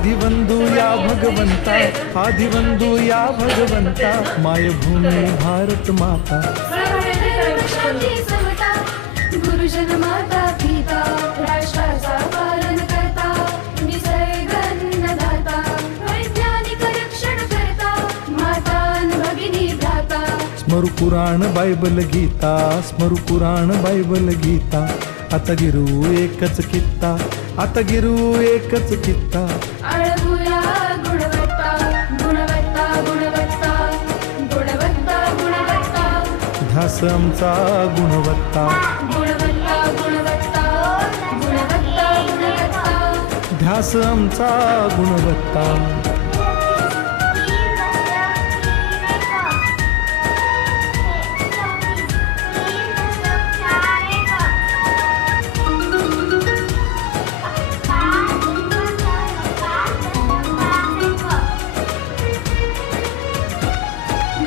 आदिवंदू या भगवंता आदिवंदू या भगवंता मायभूमी भारत माता। शांती समता गुरुजन माता पिता राष्ट्राचा पालन करता निसर्ग अन्नदाता वैज्ञानिक रक्षण करता माता भगिनी भ्राता स्मरु पुराण बायबल गीता स्मरु पुराण बायबल गीता आता गिरू एकच कित्ता आता गिरू एकच कित्ता अळगुया गुणवत्ता गुणवत्ता गुणवत्ता गुणवत्ता गुणवत्ता. ध्यास आमचा गुणवत्ता. गुणवत्ता गुणवत्ता गुणवत्ता गुणवत्ता. ध्यास आमचा गुणवत्ता.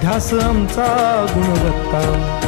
ध्यास आमचा गुणवत्ता.